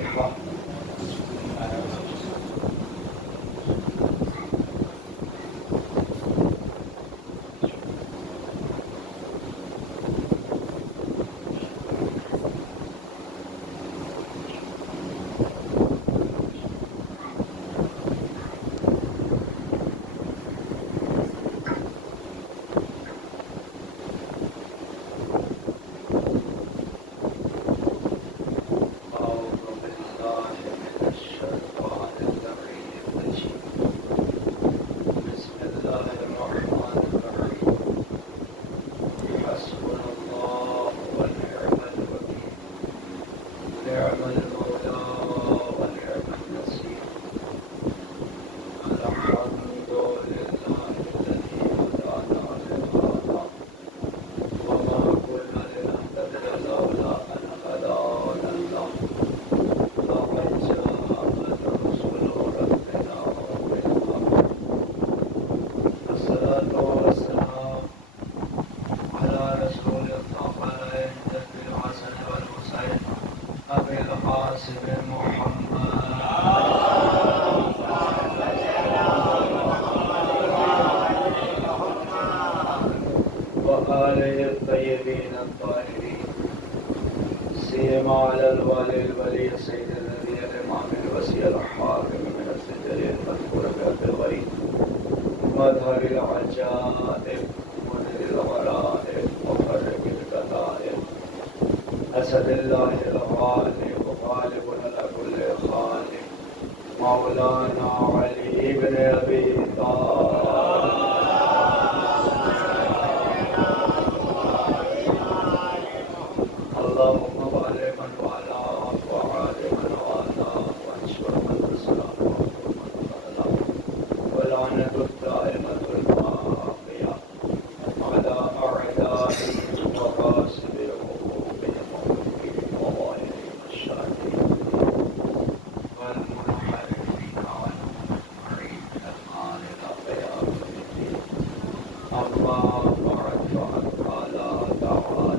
الفاتحة. وآله الطيبين الطاهرين سيما على الوالي الولي سيد النبي الإمام الوسيع الحاكم من السجل المذكور في الغريب مظهر العجائب منذر الغرائب مفرق الكتائب أسد الله الغالب وغالب على كل خالق مولانا علي بن أبي طالب اللهم بارك من والاه وعاد من والاه وانشر من نصره ولعنة الدائمة الباقية على أعدائه وغاصب حقوقهم وظالمهم الشاكرين والمنحرفين والمنكرين الآن إلى قيام الدين. أما بعد فقد قال تعالى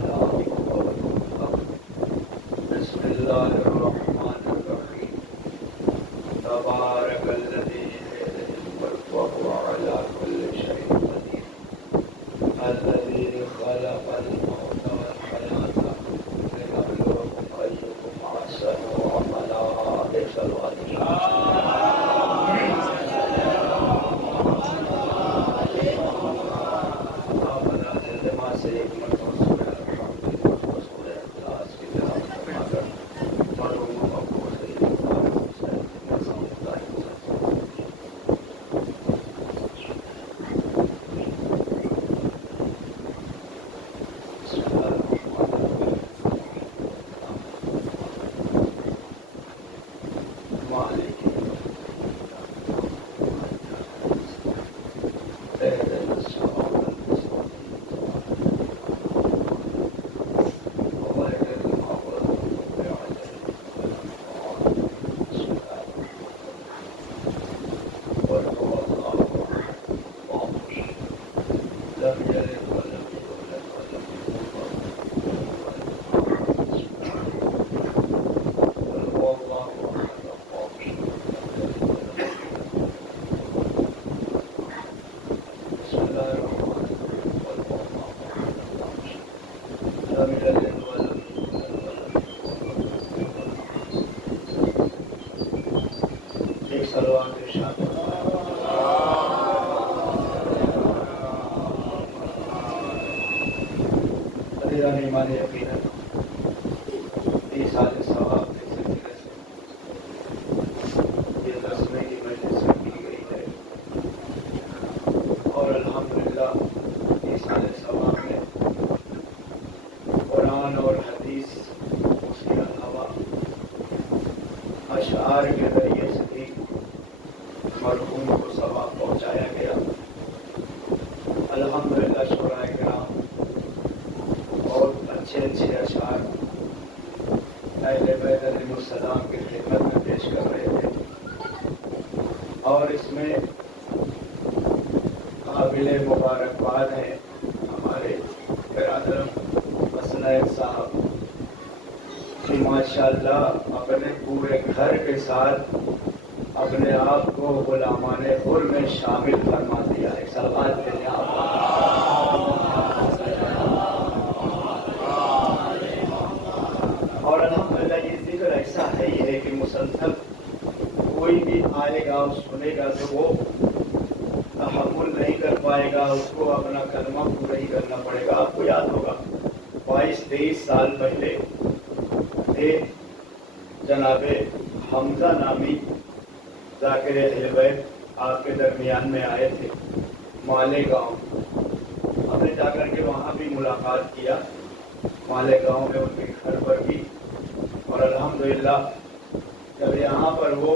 بسم الله الرحمن الرحيم تبارك الذي بيده الملك وهو على كل شيء قدير الذي خلق الموت والحياة ليبلوكم أيكم أحسن عملا ہمارے یقیناً 30 سال ثواب کے سلسلے سے یہ دسویں کی مجلس کی گئی ہے اور الحمدللہ 30 سال ثواب میں قرآن اور حدیث اس کے علاوہ اشعار کے ذریعے سے بھی مرحوم کو ثواب پہنچایا گیا. الحمدللہ شعراء کرام بہت اچھے اشعار اہل بیت علیہ السلام کی خدمت میں پیش کر رہے تھے اور اس میں قابل مبارکباد ہیں ہمارے برادر مسنید صاحب کہ ماشاءاللہ اپنے پورے گھر کے ساتھ اپنے آپ کو غلامان حر میں شامل فرما دیا ہے. صلوات دیں آپ. اور الحمدللہ یہ ذکر ایسا ہے ہی ہے کہ مسلسل کوئی بھی آئے گا اور سنے گا تو وہ تحمل نہیں کر پائے گا, اس کو اپنا کلمہ پورا ہی کرنا پڑے گا. آپ کو یاد ہوگا 22-23 سال پہلے تھے جناب حمزہ نامی ذاکر اہل بیت آپ کے درمیان میں آئے تھے مالیگاؤں. ہم نے جا کر کے وہاں بھی ملاقات کیا, مالیگاؤں میں ان کے گھر پر بھی. اور الحمدللہ جب یہاں پر وہ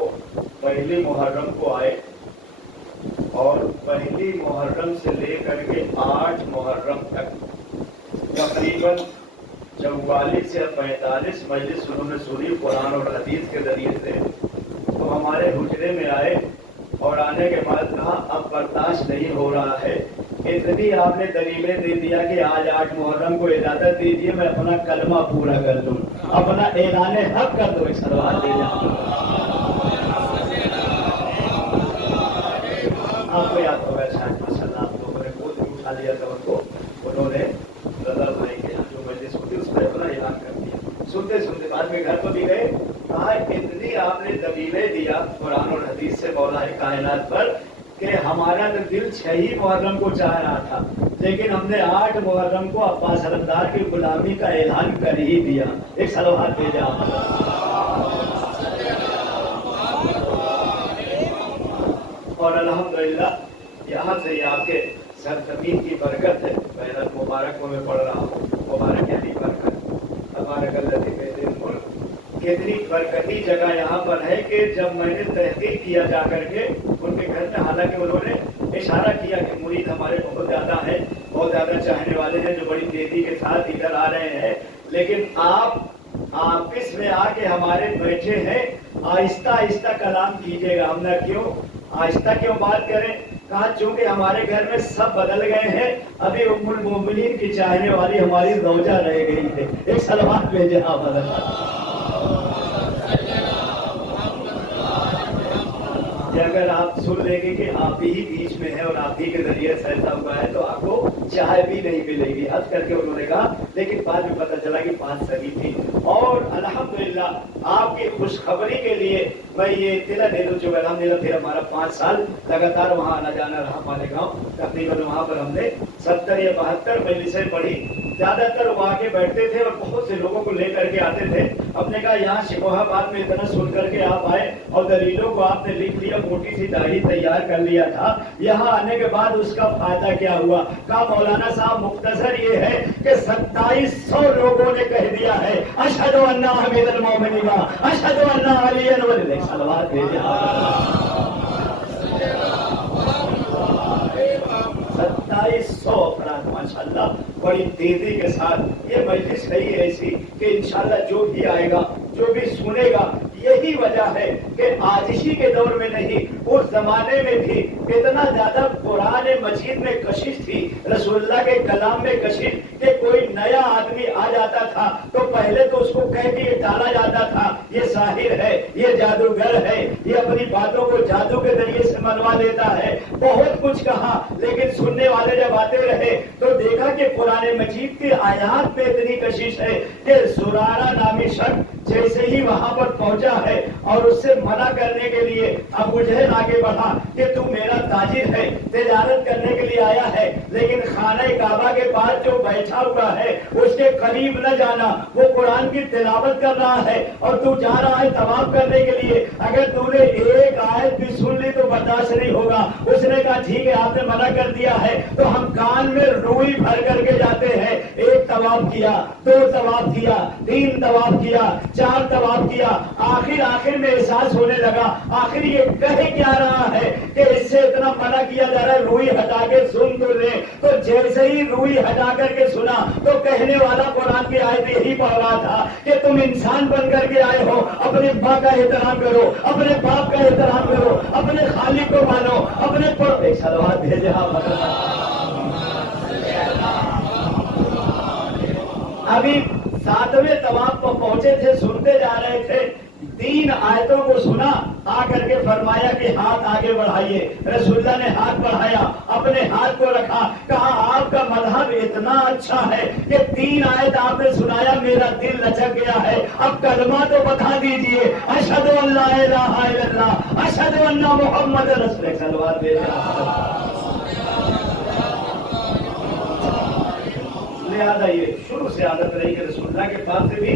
پہلی محرم کو آئے اور پہلی محرم سے لے کر کے 8 محرم تک تقریباً 44 یا 45 مجلس انہوں نے سنی قرآن اور حدیث کے ذریعے سے. تو ہمارے حجرے میں آئے اور آنے کے بعد کہا اب برداشت نہیں ہو رہا ہے, اتنی آپ نے دلیلیں دے دیا کہ آج 8 محرم کو اجازت دیجیے میں اپنا کلمہ پورا کر دوں, اپنا اعلان حق کر دو. صلوات دے جاؤ. آپ کو یاد ہوگا شاید ماشاء اللہ آپ لوگوں نے بہت ہی اٹھا لیا تھا ان کو. انہوں نے رضا بھائی کے جو مجلس ہوتی اس پہ اپنا اعلان کر دیا. سنتے سنتے بعد میں گھر پر بھی گئے, کہا اتنی آپ نے دلیلیں دیا قرآن اور حدیث سے مولا کائنات پر کہ ہمارا تو دل 6 ہی محرم کو چاہ رہا تھا, لیکن ہم نے 8 محرم کو عباس علمدار کی غلامی کا اعلان کر ہی دیا. ایک صلوات دے جا. اور الحمدللہ یہاں سے یہ آپ کے سرزمین کی برکت ہے. بہرحال مبارک کو میں پڑھ رہا ہوں, مبارک علی برکت تبارک الذی بیدہ الملک. کتنی برکتی جگہ یہاں پر ہے کہ جب میں نے تحقیق کیا جا کر کے ان کے گھر میں, حالانکہ انہوں نے اشارہ کیا کہ مرید ہمارے بہت زیادہ ہیں, بہت زیادہ چاہنے والے ہیں جو بڑی تیزی کے ساتھ ادھر آ رہے ہیں, لیکن آپ آفس میں آ کے ہمارے بیٹھے ہیں, آہستہ آہستہ کلام کیجیے گا. ہم نے کیوں آہستہ کیوں بات کریں؟ کہا چونکہ ہمارے گھر میں سب بدل گئے ہیں, ابھی ام المومنین کی چاہنے والی ہماری زوجہ رہ گئی ہے. ایک صلوات بھیجے آپ بدل. اگر آپ سن لیں گے کہ آپ ہی بیچ میں ہے اور آپ ہی کے ذریعے ایسا ہوا ہے تو آپ کو چائے بھی نہیں ملے گی. حد کر کے انہوں نے کہا, لیکن بعد میں پتہ چلا کہ بات صحیح تھی. اور الحمدللہ آپ کی خوشخبری کے لیے میں یہ اطلاع دے دوں, جو الحمدللہ پھر ہمارا 5 سال لگاتار وہاں آنا جانا رہا مالیگاؤں. تقریباً وہاں پر ہم نے 70 یا 72 مجلسیں پڑھی. زیادہ تر وہ آ کے بیٹھتے تھے اور بہت سے لوگوں کو لے کر کے آتے تھے. ہم نے کہا یہاں شکوہ بات میں اتنا سن کر کے آپ آئے اور دلیلوں کو آپ نے لکھ لیا, موٹی سی ڈائری تیار کر لیا تھا, یہاں آنے کے بعد اس کا فائدہ کیا ہوا؟ کہا مولانا صاحب مختصر یہ ہے کہ 2700 لوگوں نے کہہ دیا ہے اشہد ان امیر المومنین اشہد ان علی ولی. صلوات بھیجے. 2700 افراد ماشاءاللہ بڑی تیزی کے ساتھ. یہ مجلس ہے ہی ایسی کہ انشاءاللہ جو بھی آئے گا, جو بھی سنے گا, یہی وجہ ہے کہ آتشی کے دور میں نہیں, اس زمانے میں بھی اتنا زیادہ قرآن مجید میں کشش تھی, رسول اللہ کے کلام میں کشش, کہ کوئی نیا آدمی آ جاتا تھا تو پہلے تو اس کو کہہ کے ڈالا جاتا تھا یہ ساحر ہے, یہ جادوگر ہے, یہ اپنی باتوں کو جادو کے ذریعے سے منوا لیتا ہے. بہت کچھ کہا, لیکن سننے والے جب آتے رہے تو دیکھا کہ قرآن مجید کی آیات میں اتنی کشش ہے کہ زرارہ نامی شخص جیسے ہی وہاں پر پہنچا ہے اور اس سے منع کرنے کے لیے ابو جہل آگے بڑھا کہ تو میرا تاجر ہے, تجارت کرنے کے لیے آیا ہے, لیکن خانہ کعبہ کے پاس جو بیٹھا ہوا ہے اس کے قریب نہ جانا, وہ قرآن کی تلاوت کر رہا ہے اور تو جا رہا ہے طواف کرنے کے لیے, اگر تو نے ایک آیت بھی سن لی تو برداشت نہیں ہوگا. اس نے کہا ٹھیک ہے آپ نے منع کر دیا ہے تو ہم کان میں روئی بھر کر کے جاتے ہیں. 1 طواف کیا, 2 طواف کیا, 3 طواف کیا, 4 طواف کیا, آخر میں احساس ہونے لگا آخر یہ کہہ کیا رہا ہے کہ اس سے اتنا منع کیا جا رہا ہے, روئی ہٹا کے سن تو لے. تو جیسے ہی روئی ہٹا کر کے سنا تو کہنے والا قرآن کی آیت یہی پڑھ رہا تھا کہ تم انسان بن کر کے آئے ہو, اپنے ماں کا احترام کرو, اپنے باپ کا احترام کرو, اپنے خالق کو مانو, اپنے ایک صلوات بھیجے. ابھی 7ویں طواف پر پہنچے تھے, سنتے جا رہے تھے, 3 आयतों को सुना, आकर के फरमाया कि हाथ आगे बढ़ाइए। रसूलुल्लाह ने हाथ बढ़ाया, अपने हाथ को रखा, कहा आपका मजहब इतना अच्छा है कि 3 आयत आपने सुनाया, मेरा दिल लचक गया है। अब कलमा तो बता दीजिए, अशहदु अल्ला इलाहा इल्लल्लाह अशहदु अन्ना मुहम्मद रसूलुल्लाह सल्लल्लाहु अलैहि वसल्लम। लिहाजा ये शुरू से आदत रही कि रसूलुल्लाह के पास से भी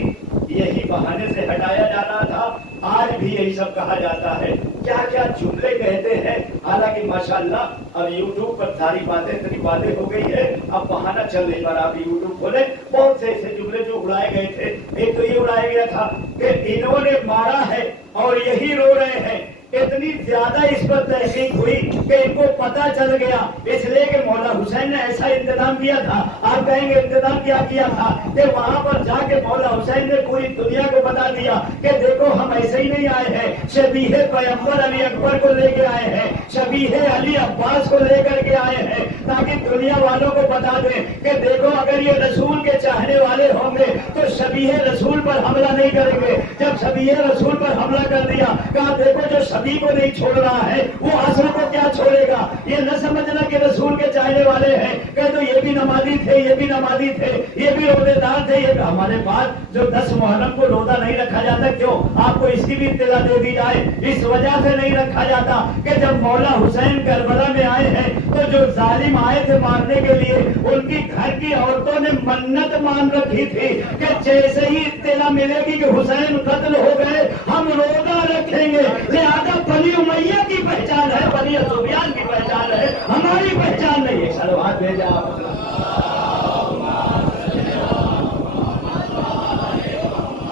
यही बहाने से हटाया जाना था। आज भी यही सब कहा जाता है, क्या क्या जुमले कहते हैं। हालांकि माशाअल्लाह अब यूट्यूब पर सारी बातें इतनी बातें हो गई है, अब बहाना चल नहीं पा रहा। आप यूट्यूब खोले, बहुत से ऐसे जुमले जो उड़ाए गए थे। एक तो ये उड़ाया गया था कि इन्होंने मारा है और यही रो रहे हैं। इतनी ज्यादा इस पर तहकीक हुई कि इनको पता चल गया, इसलिए कि मौला हुसैन ने ऐसा इंतजाम किया था। आप कहेंगे इंतजाम क्या किया था कि वहां पर जाके मौला हुसैन ने पूरी दुनिया को बता दिया कि देखो हम ऐसे ही नहीं आए हैं, शबीहे पैगंबर अली अकबर को लेके आए हैं, शबीहे अली अब्बास को लेकर के आए हैं, ताकि दुनिया वालों को बता दें कि देखो अगर ये रसूल के चाहने वाले होंगे तो शबीहे रसूल पर हमला नहीं करेंगे। जब शबीहे रसूल पर हमला कर दिया, कहा देखो जो सभी को नहीं छोड़ रहा है वो असर को क्या छोड़ेगा। ये न समझना कि रसूल के चाहने वाले हैं, कहे तो ये भी नमाजी थे, ये भी नमाजी थे, ये भी रोजेदार थे। ये हमारे पास जो 10 मुहर्रम को रोजा नहीं रखा जाता, क्यों? आपको इसकी भी इत्तला दे दी जाए। इस वजह से नहीं रखा जाता कि जब मौला हुसैन करबला में आए हैं तो जो जालिम आए थे मारने के लिए, उनकी घर की औरतों ने मन्नत मान रखी थी कि जैसे ही इत्तला मिलेगी कि हुसैन कत्ल हो गए हम रोजा रखेंगे। लिहाजा बनी उमैया की पहचान है, बनी सुफियान की पहचान है, हमारी पहचान नहीं है। सलवात भेजा आप।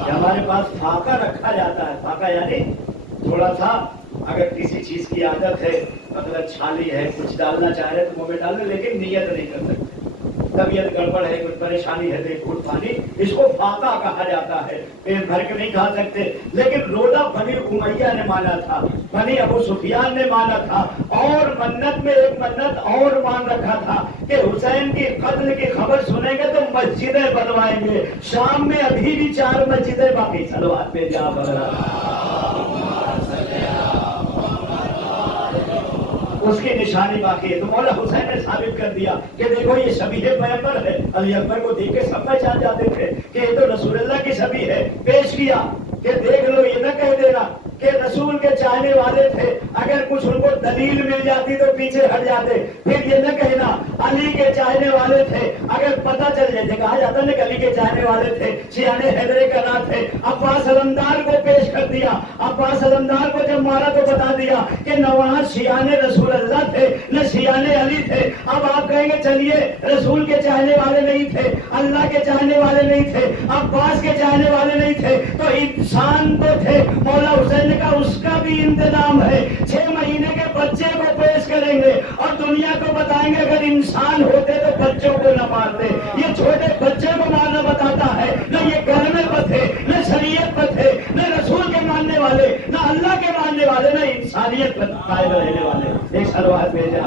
हमारे पास फाका रखा जाता है। फाका यानी थोड़ा सा अगर किसी चीज की आदत है, मतलब छाली है, कुछ डालना चाह रहे तो मुंह में डाल दे, लेकिन नियत नहीं कर सकते। तबीयत गड़बड़ है, कुछ परेशानी है, देख घूट पानी, इसको फाका कहा जाता है। पेट भर के नहीं खा सकते। लेकिन रोजा बनी उमैया ने माना था, बनी अबू सुफियान ने माना था, और मन्नत में एक मन्नत और मान रखा था कि हुसैन की कत्ल की खबर सुनेंगे तो मस्जिदें बनवाएंगे। शाम में अभी भी 4 मस्जिदें बाकी। सलवात पे जा उसकी निशानी बाकी है। तो मौला हुसैन ने साबित कर दिया कि देखो ये शबीह पैगंबर है। अली अकबर को देख के सब पहचान जाते थे कि ये तो रसूलुल्लाह की छवि है। पेश किया कि देख लो, ये न कह देना कि रसूल के चाहने वाले थे, अगर कुछ उनको दलील मिल जाती तो पीछे हट जाते। फिर ये न कहना अली के चाहने वाले थे, अगर पता चल जाए, कहा जाता ना अली के चाहने वाले थे, शियाने हैदरे का नाम थे। अब्बास अलमदार को पेश कर दिया। अब्बास अलमदार को जब मारा तो बता दिया कि न वहां शियाने रसूलुल्लाह थे न शियाने अली थे। अब आप कहेंगे चलिए रसूल के चाहने वाले नहीं थे, अल्लाह के चाहने वाले नहीं थे, अब्बास के चाहने वाले नहीं थे, तो इंसान तो थे। मौला हुसैन का उसका भी इंतजाम है। 6 महीने के बच्चे को पेश करेंगे और दुनिया को बताएंगे अगर इंसान होते तो बच्चों को न मारते। ये छोटे बच्चे को मारना बताता है। न ये घर में बथे, न शरीयत पर थे, न रसूल के मानने वाले, न अल्लाह के मानने वाले, न इंसानियत पर कायम रहने वाले। एक सलवात भेजा।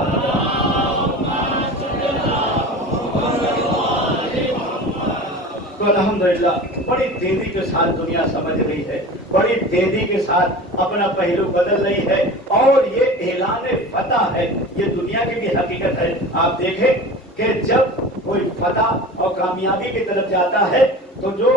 तो अल्हम्दुलिल्लाह बड़ी तेजी के साथ दुनिया समझ रही है, बड़ी तेजी के साथ अपना पहलू बदल रही है, और ये ऐलान फतह है। ये दुनिया की भी हकीकत है। आप देखें कि जब कोई फतह और कामयाबी की तरफ जाता है तो जो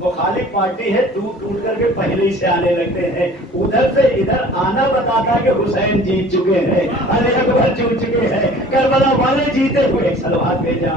मुखालिफ पार्टी है टूट टूट करके पहले ही से आने लगते हैं। उधर से इधर आना बताता कि हुसैन जीत चुके हैं, अली अकबर जीत चुके हैं, करबला वाले जीते हुए। सलवात भेजा।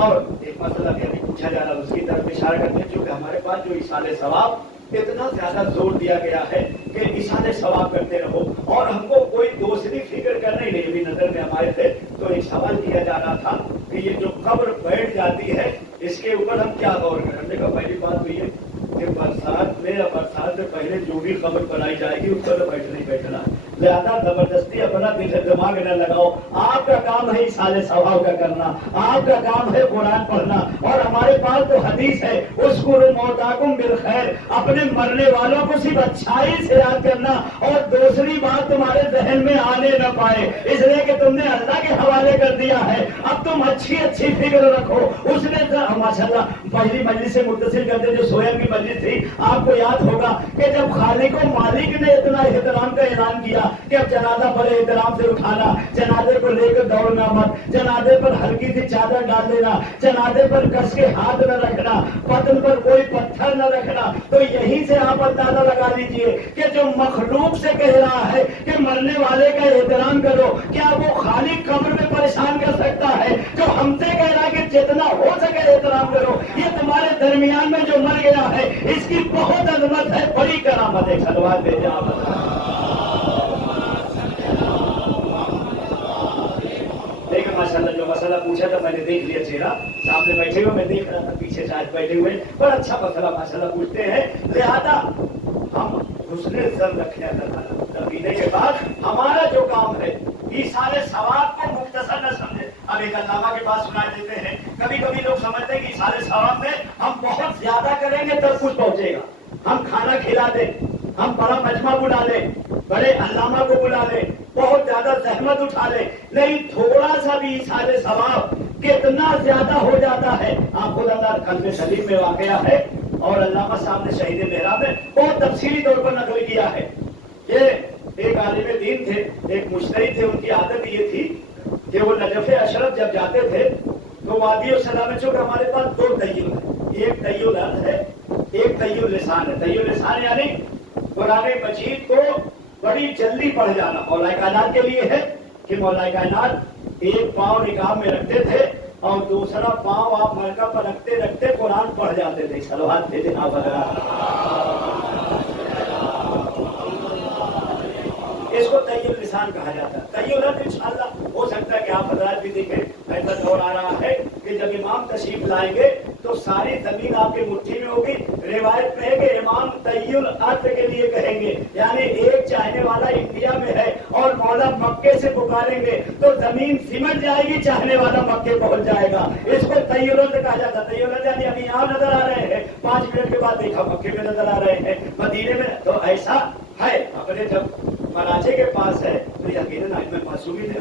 और एक मसला भी अभी पूछा जा रहा है, उसकी तरफ इशारा करते हैं, क्योंकि हमारे पास जो इसाले सवाब इतना ज्यादा जोर दिया गया है कि इसाले सवाब करते रहो, और हमको कोई दूसरी फिक्र करना ही नहीं। भी नजर में हमारे थे तो एक सवाल किया जा रहा था कि ये जो कब्र बैठ जाती है इसके ऊपर हम क्या गौर करें। देखो पहली बात तो ये कि बरसात में या बरसात से पहले जो भी कब्र बनाई जाएगी उस पर बैठना ही बैठना। लिहाजा जबरदस्ती अपना दिमाग न लगाओ। आपका काम है इसाले सवाब का करना, आपका काम है कुरान पढ़ना, और हमारे पास बहरहाल तो हदीस है, उस्कुरु मौताकुम बिल खैर, अपने मरने वालों को सिर्फ अच्छाई से याद करना और दूसरी बात तुम्हारे जहन में आने न पाए, इसलिए कि तुमने अल्लाह के हवाले कर दिया है। अब तुम अच्छी अच्छी फिक्र रखो। उसने माशाल्लाह पहली मजलिस से मुत्तसिल करते जो सोया की मजलिस थी, आपको याद होगा कि जब खालिक और मालिक ने इतना एहतराम का ऐलान किया कि अब जनाजा बड़े एहतराम से उठाना, जनाजे को लेकर दौड़ना मत, जनाजे पर हल्की सी चादर डाल देना, जनाजे पर कस के हाथ न रखना, बदन पर कोई पत्थर न रखना। तो यहीं से आप अंदाजा लगा लीजिए कि जो मखलूक से कह रहा है कि मरने वाले का एहतराम करो, क्या वो खालिक कब्र में परेशान कर सकता है? जो हमसे कह रहा है कि जितना हो सके एहतराम करो, ये तुम्हारे दरमियान में जो मर गया है इसकी बहुत अजमत है, बड़ी करामत है। सलवात भेजे आप। देखिए माशाल्लाह जो मसला पूछा था मैंने देख लिया, चेहरा सामने बैठे हुए मैं देख रहा था, पीछे शायद बैठे हुए, बड़ा अच्छा मसला माशाल्लाह पूछते हैं। लिहाजा हम हुस्ने ज़न रखें अल्लाह पीने के बाद हमारा जो काम है इसारे सवाब को मुख्तसर न समझे। अब एक अल्लामा के पास सुनाई देते हैं, कभी कभी लोग समझते हैं कि इसारे सवाब में हम बहुत ज्यादा करेंगे तब कुछ पहुंचेगा। हम खाना खिला दें, हम बड़ा मजमा बुला लें, बड़े अल्लामा को बुला लें, बहुत ज्यादा जहमत उठा लें, नहीं थोड़ा सा भी इसारे सवाब कितना ज्यादा हो जाता है। आप खुद अल्लाह कल्बे सलीम में वाकया है और अल्लामा साहब ने शहीद मेहराब में बहुत तफसीली तौर पर नकल किया है। ये एक आलिम दीन थे, एक मुश्तहिद थे, उनकी आदत ये थी कि वो नजफ़ अशरफ जब जाते थे तो वादी और सलाम में, चूंकि हमारे पास दो तय्युल है, एक तय्युल अर्ज़ है, एक तय्युल लिसान है। तय्युल लिसान यानी कुरान मजीद को बड़ी जल्दी पढ़ जाना, मौला कायनात के लिए है कि मौला कायनात एक पाँव निकाह में रखते थे और दूसरा पाँव आप मरका पर रखते रखते कुरान पढ़ जाते थे। सलवात भेजे आप। इसको तय्युल लिसान कहा जाता है। तय्युल इंशाअल्लाह हो सकता है कि आप हज़रात भी देखें, ऐसा दौर आ रहा है कि जब इमाम तशरीफ लाएंगे तो सारी जमीन आपकी मुट्ठी में होगी। रिवायत में है कि इमाम तय्युल अर्थ के लिए कहेंगे, यानी एक चाहने वाला इंडिया में है और मौला मक्के से पुकारेंगे तो जमीन सिमट जाएगी, चाहने वाला मक्के पहुंच जाएगा। इसको तय्युल कहा जाता है। तय्युल यानी अभी यहाँ नजर आ रहे हैं, 5 मिनट के बाद देखा मक्के में नजर आ रहे हैं, मदीने में। तो ऐसा है, अपने जब मराजे के पास है तो यकीनन में मासूमीन है,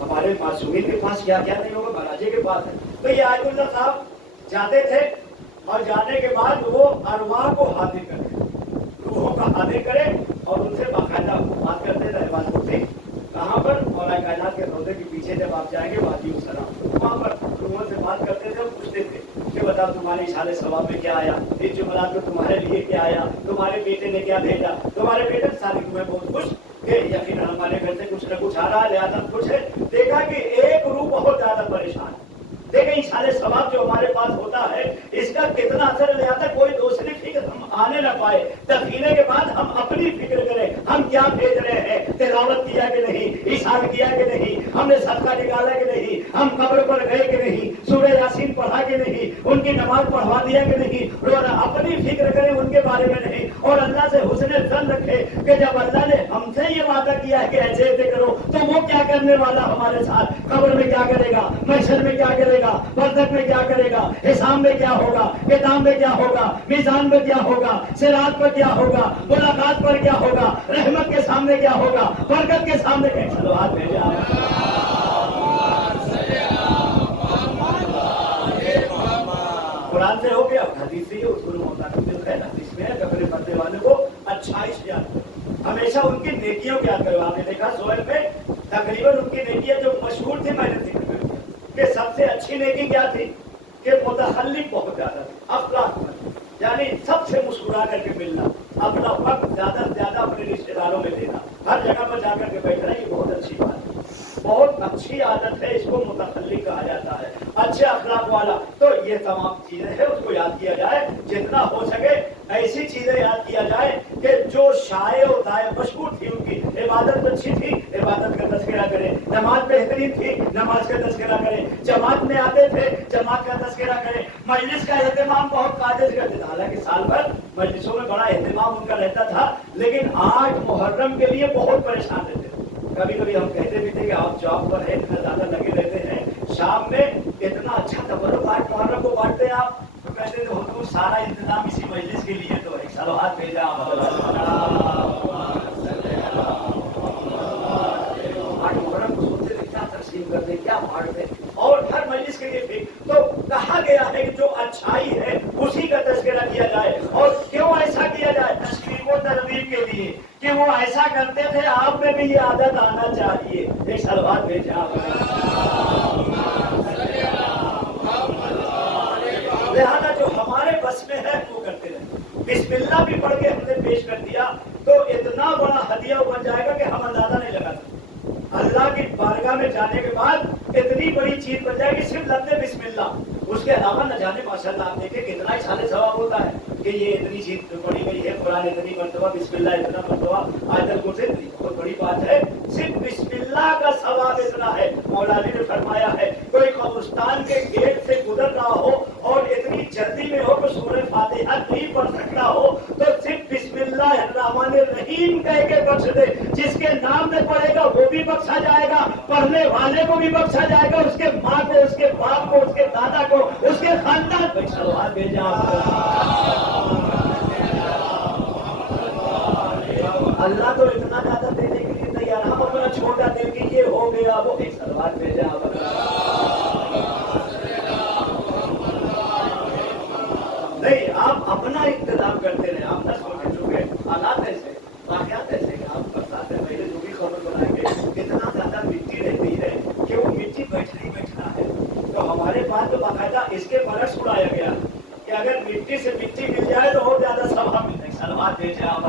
हमारे मासूमीन के पास क्या क्या नहीं होगा, मराजे के पास है। तो ये आयतुल्लाह साहब जाते थे और जाने के बाद वो अरवाह को हाजिर करे, रूहों का हाजिर करे और उनसे बाकायदा बात करते थे। बात होती कहाँ पर? मौला कायनात के रोज़े के पीछे जब आप जाएंगे वादी सलाम, वहाँ पर रूहों से बात करते थे और पूछते थे कि बताओ तुम्हारे इशारे सवाब में क्या आया, इस जुमलात में तुम्हारे लिए क्या आया, तुम्हारे बेटे ने क्या भेजा, तुम्हारे बेटे सारी तुम्हें बहुत खुश कि यकीन हमारे घर से कुछ न कुछ आ रहा है, लिहाजा कुछ है। देखा कि एक रूह बहुत ज्यादा परेशान है। देखें इशारे सवाब जो हमारे पास होता है इसका कितना असर, लिहाजा कोई दूसरी फिक्र हम आने न पाए। दफीने के बाद हम अपनी फिक्र करें, हम क्या भेज रहे हैं, तिलावत किया कि नहीं, इशार किया कि नहीं, हमने सदका निकाला कि नहीं, हम कब्र पर गए कि नहीं, सूरह यासीन पढ़ा कि नहीं, उनकी नमाज पढ़वा दिया कि नहीं, और अपनी फिक्र करें उनके बारे में नहीं। और अल्लाह से हुस्ने ज़न रखें कि जब अल्लाह ने हमसे ये वादा किया है कि ऐसे ऐसे करो तो वो क्या करने वाला हमारे साथ, कब्र में क्या करेगा, महशर में क्या करेगा, बरज़ख में क्या करेगा, हिसाब में क्या होगा, किताब में क्या होगा, मीज़ान में क्या होगा, सिरात पर क्या होगा, मुलाकात पर क्या होगा, रहमत के सामने क्या होगा, बरकत के सामने क्या। सलवात भेजा। कुरान से हो गया, हदीस से ही उसको हदीस में है कब्र मरने वाले को अच्छाई से याद करो, हमेशा उनकी नेकियों को याद करो। आपने देखा सोहल में तकरीबन उनकी नेकियां जो मशहूर थी, मैंने जिक्र कर दिया कि सबसे अच्छी नेकी क्या थी कि मुतखल्लिफ बहुत ज्यादा थी, अखलाक यानी सबसे मुस्कुरा करके मिलना, अपना वक्त ज्यादा से ज्यादा अपने रिश्तेदारों में देना, हर जगह पर जाकर के बैठना, ये बहुत अच्छी बात है, बहुत अच्छी आदत है, इसको मुतखल्लिफ कहा जाता है, अच्छे अखलाक वाला। तो ये तमाम चीजें हैं उसको याद किया जाए, जितना हो सके ऐसी चीजें याद किया जाए कि जो शाये और दाए मशहूर थी, उनकी इबादत अच्छी थी, इबादत का तज़किरा करें, नमाज बेहतरीन थी, नमाज का तज़किरा करें, जमात में आते थे, जमात का तज़किरा करें, मजलिस का एहतमाम बहुत कायदे से करते थे। हालांकि साल भर मजलिसों में बड़ा एहतमाम उनका रहता था, लेकिन 8 मुहर्रम के लिए बहुत परेशान रहते थे। कभी कभी हम कहते भी थे कि आप जॉब पर है, इतना ज्यादा लगे रहते हैं, शाम में इतना अच्छा तबरुक 8 मुहर्रम को बांटते हैं आप, सारा इंतजाम इसी मजलिस के लिए तो एक सलवात भेजा मुहर्रम को सोचते थे क्या तकसीम करते क्या बांटते और हर मजलिस के लिए भी तो कहा गया है कि जो अच्छाई है उसी का तस्करा किया जाए। और क्यों ऐसा किया जाए? तशरीफ व तरगीब के लिए कि वो ऐसा करते थे, आप में भी ये आदत आना चाहिए। एक सलवात भेजा लिहाजा जो हमारे बस में है वो करते रहे। बिस्मिल्लाह भी पढ़ के हमने पेश कर दिया तो इतना बड़ा हदिया बन जाएगा कि हम अंदाजा नहीं लगा सकते। अल्लाह की बारगाह में जाने के बाद इतनी बड़ी चीज बन जाएगी सिर्फ लफ्ज़ बिस्मिल्लाह। उसके अलावा न जाने माशाअल्लाह आप देखें कितना ही सारे सवाब होता है कि ये इतनी चीज पढ़ी गई है, कुरान इतनी मरतबा, बिस्मिल्लाह इतना मरतबा, आयतुल कुर्सी इतनी, बहुत बड़ी बात है। सिर्फ बिस्मिल्लाह का सवाब इतना है। मौलाना ने फरमाया है कोई कब्रिस्तान के गेट से गुजर रहा हो और इतनी जल्दी में हो कि सूरह फातिहा नहीं पढ़ सकता हो तो सिर्फ बिस्मिल्लाहिर्रहमानिर्रहीम कह के बख्श दे। जिसके नाम से पढ़ेगा वो भी बख्शा जाएगा, पढ़ने वाले को भी बख्शा जाएगा, उसके माँ को, उसके बाप को, उसके दादा को, उसके खानदान को सलवात भेजा। अल्लाह तो इतना ज्यादा देने के लिए तैयार, हम अपना छोटा दिल की ये हो गया वो एक सलवात भेजा। नहीं, आप अपना इंतजाम करते रहे, आप न सोचें चुके हालात ऐसे वाकयात ऐसे कि आप बरसात में पहले जो भी खबर बनाएंगे इतना ज्यादा मिट्टी रहती है कि वो मिट्टी बैठना ही बैठना है। तो हमारे पास तो बाकायदा इसके बरस उड़ाया गया कि अगर मिट्टी से मिट्टी मिल जाए तो और ज्यादा सवाब मिल जाए। सलवात भेजे आप।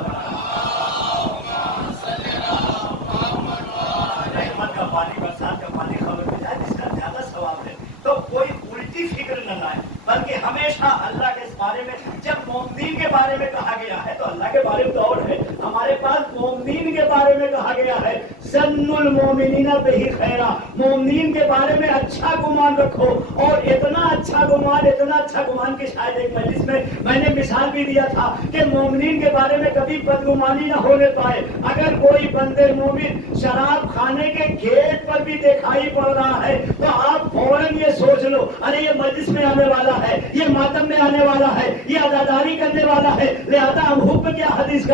रहमत का पानी, बरसात का पानी खबर मिल जाए जिसका ज्यादा सवाब है। तो कोई उल्टी फिक्र न लाए बल्कि हमेशा अल्लाह के बारे में, जब मोमिन के बारे में कहा गया है तो अल्लाह के बारे में तो और है, हमारे पास मोमिन के बारे में कहा गया है सन्नुल मोमिनीना बिही खैरा, मोमिन के बारे में अच्छा गुमान रखो। और इतना अच्छा गुमान कि शायद एक मजलिस में मैंने मिसाल भी दिया था कि मोमिन के बारे में कभी बदगुमानी न होने पाए। अगर कोई बंदे मोमिन शराब खाने के गेट पर भी दिखाई पड़ रहा है तो आप फौरन ये सोच लो अरे ये मजलिस में आने वाला है, ये मातम में आने वाला है, ये अदादारी करने वाला है। लिहाजा अब हुक्म क्या हदीस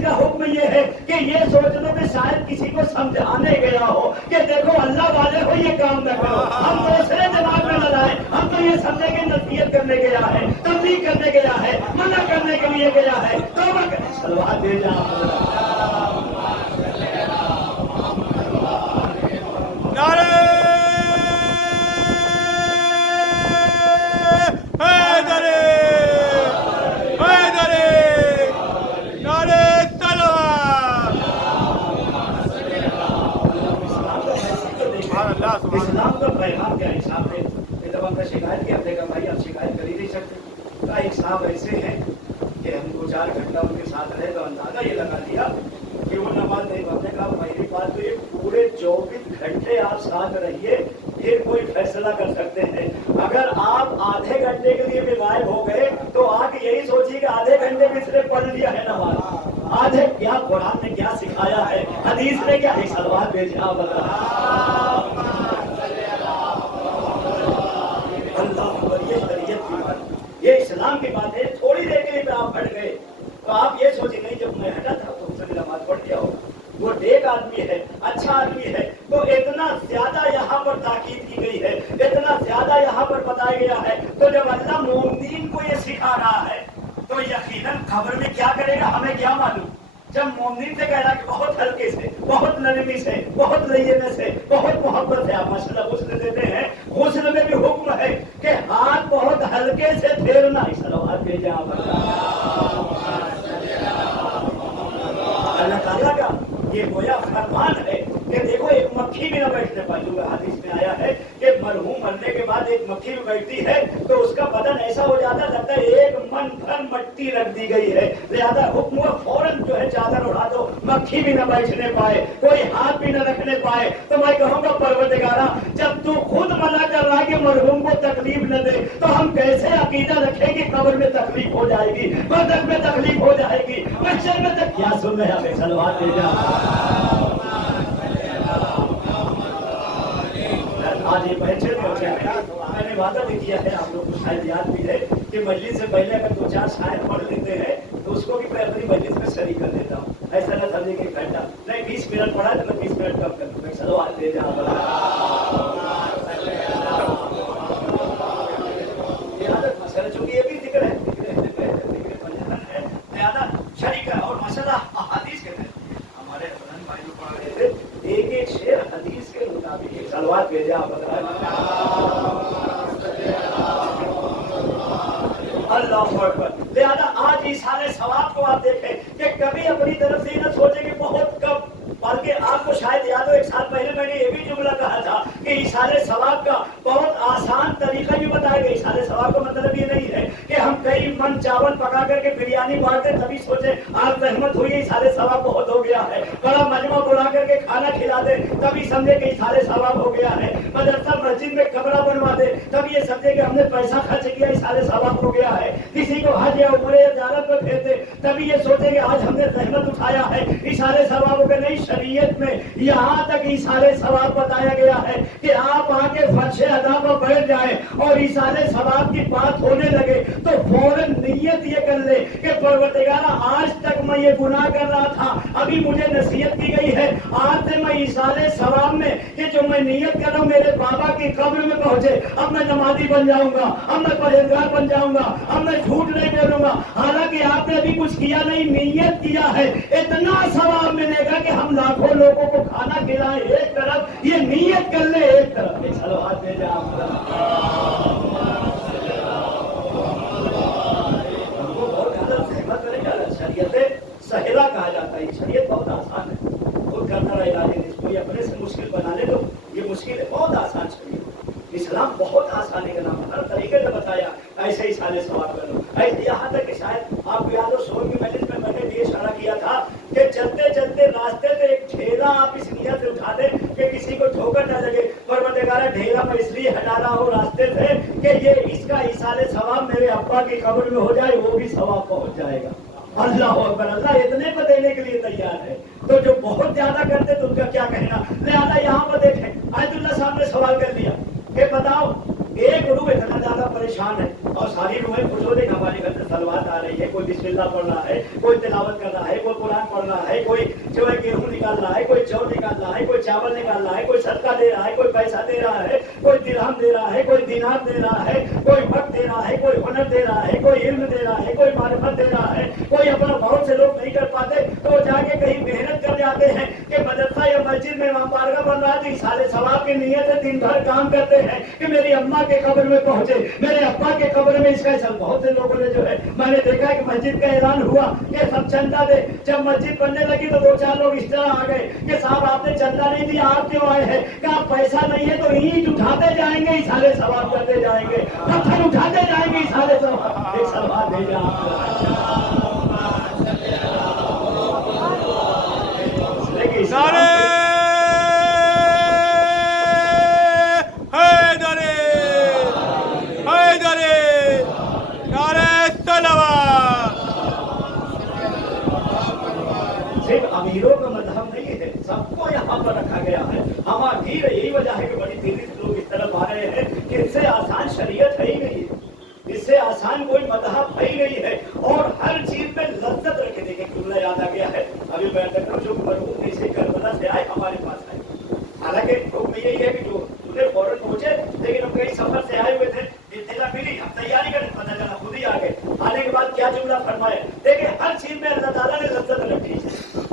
का हुक्म ये है कि ये सोच लो कि शायद किसी को समझाने गया हो कि देखो अल्लाह वाले हो ये काम न करो, हम दूसरे दिमाग में न लाए, हम तो ये समझे कि नसीहत करने गया है, तबलीग करने गया है, मना करने के लिए गया है। तौबा करें, सलवात भेजा। इस्लाम का पैगाम क्या हिसाब है? जब हमने शिकायत की, हमने कहा भाई आप शिकायत कर ही नहीं सकते। तो एक साहब ऐसे हैं कि हम 2-4 घंटा उनके साथ रहे तो अंदाजा ये लगा लिया कि वो नमाज नहीं पढ़ने का। पहली बात तो ये पूरे 24 घंटे आप साथ रहिए फिर कोई फैसला कर सकते हैं। अगर आप आधे घंटे के लिए भी गायब हो गए तो आके यही सोचिए कि आधे घंटे में सिर्फ पढ़ लिया है नमाज, आधे क्या कुरान ने क्या सिखाया है, हदीस ने क्या। एक सलवात भेजा बता ये इस्लाम की बात है। थोड़ी देर के लिए आप हट गए तो आप ये सोचिए नहीं जब मैं हटा था तो उसने नमाज पढ़ लिया होगा। वो नेक आदमी है, अच्छा आदमी है, तो इतना ज्यादा यहाँ पर ताकीद की गई है, इतना ज्यादा यहाँ पर बताया गया है। तो जब अल्लाह मोमिन को ये सिखा रहा है तो यकीनन खबर में क्या करेगा हमें क्या मालूम। जब मोमिन से कह रहा कि बहुत हल्के से, बहुत नरमी से, बहुत लय्यने से, बहुत मोहब्बत से आप माशाअल्लाह गुस्ल देते हैं, गुस्ल में भी हुक्म है कि हाथ बहुत हल्के से फेरना। सलवात भेजा अल्लाह ताला का ये गोया फरमान है कि देखो एक मक्खी भी न बैठने पाई। जो हदीस में आया है कि मरहूम मरने के बाद एक मक्खी भी बैठती है तो उसका बदन ऐसा हो जाता लगता है एक मन भर मट्टी रख दी गई है। लिहाजा हुक्म हुआ फौरन जो है चादर उड़ा दो, मक्खी भी न बैठने पाए, कोई हाथ भी न रखने पाए। तो मैं कहूँगा परवरदिगारा जब तू खुद मना कर रहा है कि मरहूम को तकलीफ न दे तो हम कैसे अकीदा रखें कि कब्र में तकलीफ हो जाएगी, बदन में तकलीफ हो जाएगी, महशर में तक। क्या सुन रहे हैं? सलवात भेजा। आज ये बैठे मैंने वादा भी किया है, आप लोग को शायद याद भी है کہ مجلس سے پہلے اگر 2-4 شاعر پڑھ لیتے ہیں تو اس کو بھی میں اپنی مجلس میں شریک کر دیتا ہوں. ایسا نہ سمجھے کہ 1 گھنٹہ نہیں 20 منٹ پڑھا تو میں 20 منٹ کم کر دوں. میں سلوات دے جا چونکہ یہ بھی ذکر ہے زیادہ شریک ہے. اور ماشاءاللہ حدیث کے تحت ہمارے حسن بھائی جو پڑھ رہے تھے ایک شعر حدیث کے مطابق سلوات بھیجا. اللہ اکبر. لہذا آج ایصال ثواب کو آپ دیکھیں کہ کبھی اپنی طرف سے نہ سوچیں کہ بہت کم، بلکہ آپ کو شاید یاد ہو 1 سال پہلے میں نے یہ بھی جملہ کہا تھا کہ ایصال ثواب کا بہت آسان طریقہ بھی بتایا گیا. ایصال ثواب کا مطلب یہ نہیں ہے کہ ہم کئی من چاول پکا کر کے بریانی بانٹتے تبھی سوچیں آپ رحمت ہوئی ایصال ثواب بہت ہو گیا ہے. بڑا مجمع بلا کر کے کھانا کھلا دے تبھی سمجھے کہ ایصال ثواب ہو گیا ہے. مدرسہ مسجد میں کمرہ بنوا دے تب یہ سمجھے کہ ہم نے پیسہ خرچ کیا ایصال ثواب ہو گیا ہے. کسی کو حج یا عمرے یا زیارت پہ بھیج دے تبھی یہ سوچے کہ آج ہم نے رحمت اٹھایا ہے ایصال ثواب ہو گیا. نہیں، شریعت میں یہاں تک ایصال ثواب بتایا گیا ہے کہ آپ آ کے فرش ادا پر بیٹھ جائیں اور ایصال ثواب کی بات ہونے لگے تو فوراً نیت یہ کر لے کہ پروردگارا آج تک میں یہ گناہ کر رہا تھا، ابھی مجھے نصیحت کی گئی ہے آج سے میں ایصال ثواب میں کہ جو میں نیت کر رہا ہوں میرے بابا کی قبر میں پہنچے، اب میں نمازی بن جاؤں گا، اب میں پرہیزگار بن جاؤں گا، اب میں جھوٹ نہیں بولوں گا. حالانکہ آپ نے ابھی کچھ کیا نہیں، نیت کیا ہے. اتنا ثواب ملے گا کہ ہم لاکھوں لوگوں کو کھانا کھلائیں ایک طرف، یہ نیت کر لے ایک طرف. ایک صلوات دے جا شریعت سہلا کہا جاتا ہے. شریعت بہت آسان ہے، خود کرنا رہے گا. اس کو یہ اپنے سے مشکل بنا لے تو یہ مشکل ہے. بہت آسان شریعت. اسلام بہت آسانی کا نام ہے، ہر طریقے سے بتایا ایسے ہی سارے ثواب کر لو. یہاں تک کہ شاید آپ کو یاد ہو سور کی مجلس میں نے یہ اشارہ کیا تھا کہ چلتے چلتے راستے سے ایک ڈھیلا آپ اس نیت سے اٹھا دیں کہ کسی کو ٹھوکر نہ لگے. پروردگار ڈھیلا میں اس لیے ہٹا رہا ہوں راستے سے کہ یہ اس کا ایصال ثواب میرے ابا کی قبر میں ہو جائے، وہ بھی ثواب پہنچ جائے گا. اللہ اکبر. اللہ اتنے کو دینے کے لیے تیار ہے تو جو بہت زیادہ کرتے تو ان کا کیا کہنا. لہٰذا یہاں پر دیکھیں آیت اللہ صاحب نے سوال کر دیا کہ بتاؤ ایک روح اتنا زیادہ پریشان ہے اور ساری روحیں خوش ہوتے کہ ہمارے گھر سے تلوار آ رہی ہے، کوئی بسم اللہ پڑھ رہا ہے، کوئی تلاوت کر رہا ہے، کوئی قرآن پڑھ رہا ہے، کوئی جو ہے گیہوں نکال رہا ہے، کوئی چور نکال رہا ہے، کوئی چاول نکال رہا ہے، کوئی صدقہ دے رہا ہے، کوئی پیسہ دے رہا ہے، کوئی درہم دے رہا ہے، کوئی دینار دے رہا ہے، کوئی وقت دے رہا ہے، کوئی ہنر دے رہا ہے، کوئی علم دے رہا ہے، کوئی معرفت دے رہا ہے. کوئی اپنا بہت سے لوگ نہیں کر پاتے تو جا کے کہیں محنت کر جاتے ہیں کہ مدرسہ یا مسجد میں امام بارگاہ بن رہا ہے تو ایصال ثواب کی نیت سے دن بھر کام کرتے ہیں کہ میری اماں کے قبر میں پہنچے، میرے ابا کے قبر میں اس کا حصہ. بہت سے لوگوں نے جو ہے میں نے دیکھا ہے کہ مسجد کا اعلان ہوا کہ سب چندہ دے. جب مسجد بننے لگی تو 2-4 لوگ اس طرح آ گئے کہ صاحب آپ نے چندہ نہیں دیا، آپ کیوں آئے ہیں؟ کہ پیسہ نہیں ہے تو اینٹ اٹھاتے جائیں گے ایصال ثواب کرتے جائیں گے، پتھر اٹھاتے جائیں گے ایصال ثواب. ایک سلوات بھیجا نعرہ حیدری، حیدری، نعرہ صلوات. صرف امیروں کا مذہب نہیں ہے، سب کو یہاں پر رکھا گیا ہے. ہم امیر ہے، یہی وجہ ہے کہ بڑی تیزی سے لوگ اس طرف آ رہے ہیں کہ اس سے آسان شریعت ہے ہی نہیں ہے، اس سے آسان کوئی مذہب ہے ہی نہیں ہے. اور ہر چیز میں لذت رکھے. دیکھیں جملہ یاد آ گیا ہے ابھی میں جو مرحوم نیچے کربلا سے آئے ہمارے پاس آئے. حالانکہ حکم یہی ہے کہ جو انہیں فوراً پہنچے، لیکن ہم کئی سفر سے آئے ہوئے تھے، اطلاع ملی، ہم تیاری کریں، پتہ چلا خود ہی آ گئے. آنے کے بعد کیا جملہ فرمایا. دیکھیں ہر چیز میں اللہ تعالیٰ نے لذت رکھی ہے،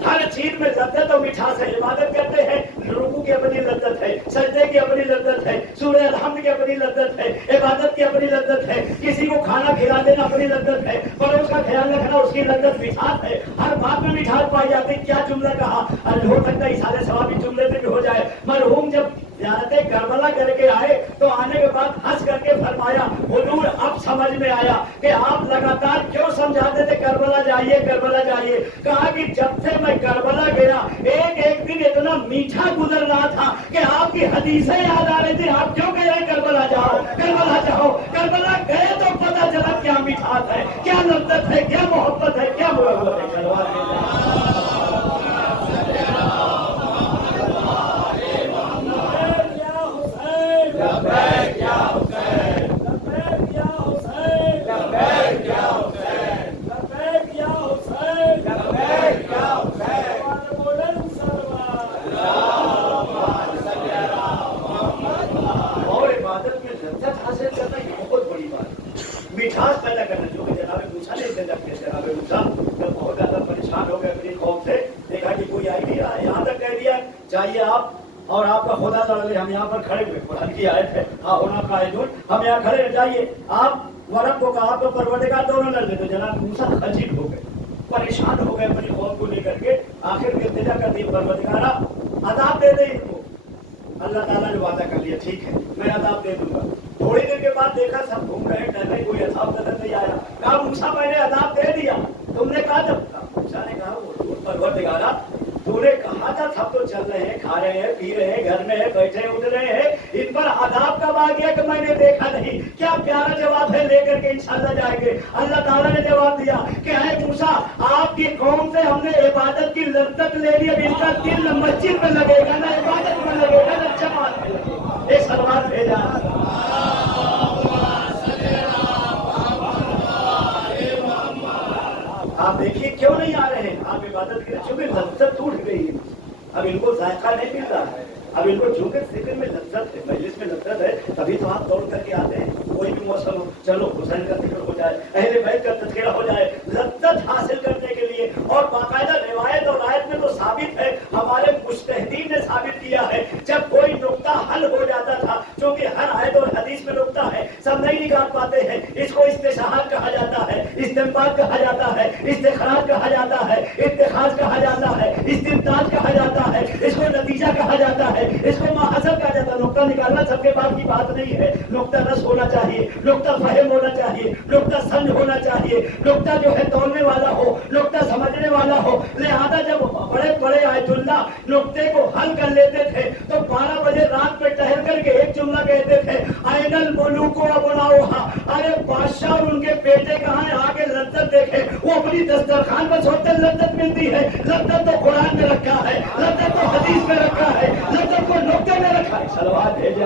ہر چیز میں لذت اور مٹھاس ہے. عبادت کرتے ہیں، رکوع کی اپنی لذت ہے، سجدے کی اپنی لذت ہے، سورہ الحمد کی اپنی لذت ہے، عبادت کی اپنی لذت ہے، کسی کو کھانا کھلا دینا اپنی لذت ہے، پر اس کا خیال رکھنا اس کی لذت مٹھاس ہے. ہر بات میں مٹھاس پائی جاتی. کیا جملہ کہا، ہو سکتا ہے ایصال ثواب اس جملے سے بھی ہو جائے. مرحوم جب زیارت کربلا کر کے آئے تو آنے کے بعد ہنس کر کے فرمایا حضور اب سمجھ میں آیا کہ آپ لگاتار کیوں سمجھاتے تھے کربلا جائیے کربلا جائیے. کہا کہ جب سے میں کربلا گیا ایک ایک دن اتنا میٹھا گزر رہا تھا کہ آپ کی حدیثیں یاد آ رہی تھی. آپ کیوں کہہ رہے ہیں کربلا جاؤ کربلا جاؤ. کربلا گئے تو پتہ چلا کیا مٹھاس ہے، کیا لذت ہے، کیا محبت ہے، کیا محبت ہے. मिठास पैदा करना, जो कि जनाब मूसा ने इसे लगते जनाब मूसा जब बहुत ज्यादा परेशान हो गए अपनी कौम से, देखा कि कोई आई नहीं रहा, यहाँ तक कह दिया चाहिए आप और आपका खुदा लड़ ले, हम यहाँ पर खड़े हुए, कुरान की आयत है, हाँ होना कायदून, हम यहाँ खड़े रह जाइए, आप वरब को कहा तो परवरदिगार दोनों लड़ ले। तो जनाब मूसा खजील हो गए, परेशान हो गए अपनी कौम को लेकर के, आखिर में इल्तिजा कर दी, परवरदिगारा अज़ाब दे दे इनको। अल्लाह ताला ने वादा कर लिया, ठीक है मैं अज़ाब दे दूंगा। थोड़ी देर के बाद देखा सब घूम रहे टहले, कोई अज़ाब नजर नहीं आया। कहा मूसा मैंने अज़ाब दे दिया, तुमने कहा जब, मूसा ने कहा वो परवरदिगारा तूने कहा था सब तो चल रहे हैं, खा रहे हैं, पी रहे हैं, घर में है, बैठे उठ रहे हैं, इन पर अज़ाब कब आ गया कि मैंने देखा नहीं। क्या प्यारा जवाब है, लेकर के इंशाअल्लाह जाएंगे। अल्लाह ताला ने जवाब दिया कि है मूसा आपकी कौम से हमने इबादत की लज्जत ले ली, अब इनका दिल न मस्जिद में लगेगा, न इबादत में लगेगा, न जमात में लगेगा। एक सलवार भेजा, आप देखिए क्यों नहीं आ रहे हैं, आप इबादत के चूंकि लज्जत टूट गई है, अब इनको जायका नहीं मिल रहा है, अब इनको चूंकि जिक्र में लज्जत है, मजलिस में लज्जत है, तभी तो आप दौड़ करके आते हैं। कोई भी मौसम हो, चलो हुसैन का जिक्र हो जाए, अहले बैत का तज़किरा हो जाए, लज्जत हासिल करने के लिए। और बाकायदा रिवायत और आयत में तो साबित है, हमारे मुज्तहिदीन ने साबित किया है, जब कोई नुक्ता हल हो जाता था, क्योंकि हर आयत और हदीस में नुक्ता है, सब नहीं निकाल पाते हैं, इसको इस्तिशाहाद कहा जाता है, इस्तिंबात कहा जाता है, इस्तिखराज कहा जाता है, इत्तिखाज कहा जाता है, इस्तिंताज कहा जाता है, इसको नतीजा कहा जाता है, इसको माहसर कहा जाता है। नुक्ता निकालना सबके पास की बात नहीं है, नुक्ता रस होना चाहिए, नुक्ता फहम होना चाहिए, नुक्ता समझ होना चाहिए, नुक्ता जो है तोड़ने वाला हो, नुक्ता समझने वाला हो। लिहाजा जब बड़े बड़े आयतुल्ला नुक्ते को हल कर लेते थे तो 12 बजे रात में टहल करके एक जुमला कहते थे, आइनल मुलूको अबनाउहा, अरे बादशाह और उनके बेटे कहाँ हैं, आगे लज्जत देखे। वो अपनी दस्तरखान पर सोचते लज्जत मिलती है, लज्जत तो कुरान में रखा है, लज्जत तो हदीस में रखा है, लज्जत को नुक्ते में रखा है। सलवात भेजे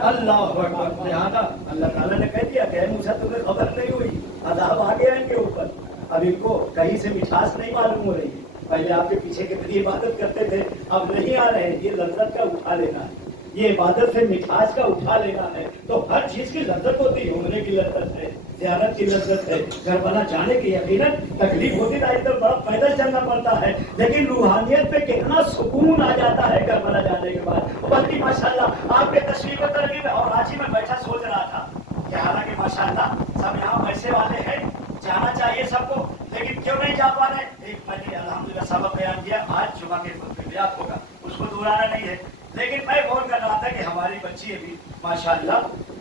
अल्लाह अकबर। लिहाजा अल्लाह ताला ने कह दिया कि मूसा तुम्हें खबर नहीं हुई, अज़ाब आ गया इनके ऊपर, अब इनको कहीं से मिठास नहीं मालूम हो रही है। पहले आपके पीछे कितनी इबादत करते थे, अब नहीं आ रहे हैं। ये लज्जत का उठा लेना है, ये इबादत से मिठास का उठा लेना है। तो हर चीज की लज्जत होती है, घूमने की लज्जत है, ज़ियारत की लज्जत है, करबला जाने की यकीनन तकलीफ होती है, एकदम बड़ा पैदल चलना पड़ता है, लेकिन रूहानियत पे कितना सुकून आ जाता है करबला जाने के बाद। बल्कि माशाल्लाह आपके तशरीफ तरकीब में, और आज ही मैं बैठा सोच रहा था कि हालांकि माशाल्लाह सब यहाँ पैसे वाले हैं, जाना चाहिए सबको, लेकिन क्यों नहीं जा पा रहे। एक मैंने अल्हम्दुलिल्लाह सबक बयान किया, आज जुमा के खुतबा होगा, उसको दोहराना नहीं है, लेकिन मैं गौर कर रहा था कि हमारी बच्ची अभी माशाल्लाह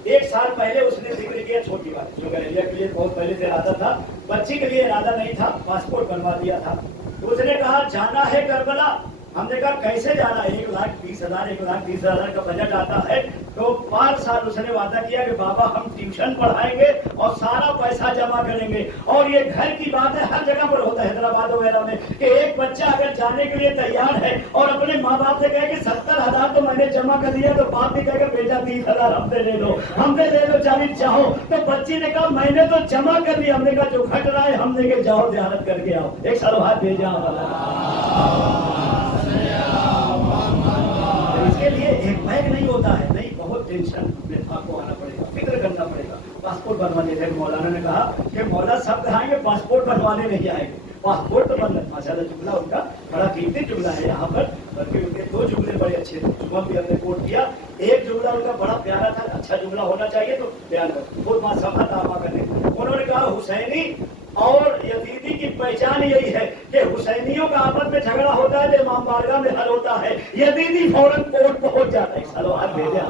1 साल पहले उसने जिक्र किया, छोटी बात जो गैलिया के लिए बहुत पहले से इरादा था, बच्ची के लिए इरादा नहीं था, पासपोर्ट बनवा दिया था। तो उसने कहा जाना है करबला। हमने कहा कैसे जाना है, 1,20,000 1,30,000 का बजट आता है। तो 5 साल उसने वादा किया कि बाबा हम ट्यूशन पढ़ाएंगे और सारा पैसा जमा करेंगे। और ये घर की बात है, हर जगह पर होता है हैदराबाद वगैरह में कि एक बच्चा अगर जाने के लिए तैयार है और अपने माँ बाप से कहे कि 70,000 तो मैंने जमा कर दिया, तो बाप भी कहेगा बेटा 30,000 हमसे ले लो, 40 चाहो। तो बच्ची ने कहा मैंने तो जमा कर लिया। हमने कहा जो घट रहा है हमने के जाओ ज़ियारत करके आओ, एक साल हाथ भेजा। इसके लिए एक बैग नहीं होता है, नहीं बहुत टेंशन आपको आना पड़ेगा, फिक्र करना पड़ेगा। पासपोर्ट बनवाने थे, मौलाना ने कहा कि मौला सब कहाएंगे, पासपोर्ट बनवाने नहीं आएंगे, पासपोर्ट तो बन रहा। माशाल्लाह जुमला उनका बड़ा कीमती जुमला है यहाँ पर, बल्कि उनके 2 जुमले बड़े अच्छे थे, जुम्मा भी हमने कोट किया। एक जुमला उनका बड़ा प्यारा था, अच्छा जुमला होना चाहिए तो बयान करो, बहुत बात सफा दावा करने। उन्होंने कहा हुसैनी और यजीदी की पहचान यही है कि हुसैनियों का आपस में झगड़ा होता है तो इमाम बारगाह में हल होता है, यजीदी फौरन कोर्ट पहुंच जाता है। सलवात भेजे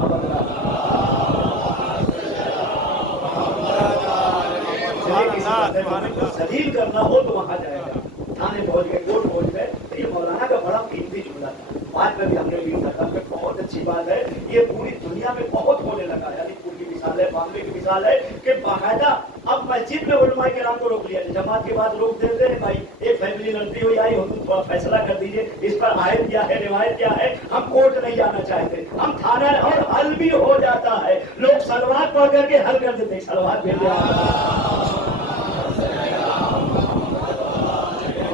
जलील करना हो तो वहां जाएगा, थाने पहुंच गए, कोर्ट पहुंच गए। ये मौलाना का बड़ा कीमती जुमला था, बाद में भी हमने ली था, बहुत अच्छी बात है। ये पूरी दुनिया में बहुत होने लगा, यानी पूरी मिसाल है, मामले की मिसाल है कि बाकायदा अब मस्जिद में उलमाए किराम को रोक लिया, जमात के बाद रोक देते हैं भाई, एक फैमिली लड़ती हुई आई, हम थोड़ा फैसला कर दीजिए, इस पर आयत क्या है, रिवायत क्या है, हम कोर्ट नहीं जाना चाहते, हम थाना, और हल भी हो जाता है। लोग सलवात पढ़ करके हल कर देते हैं। सलवात भेजे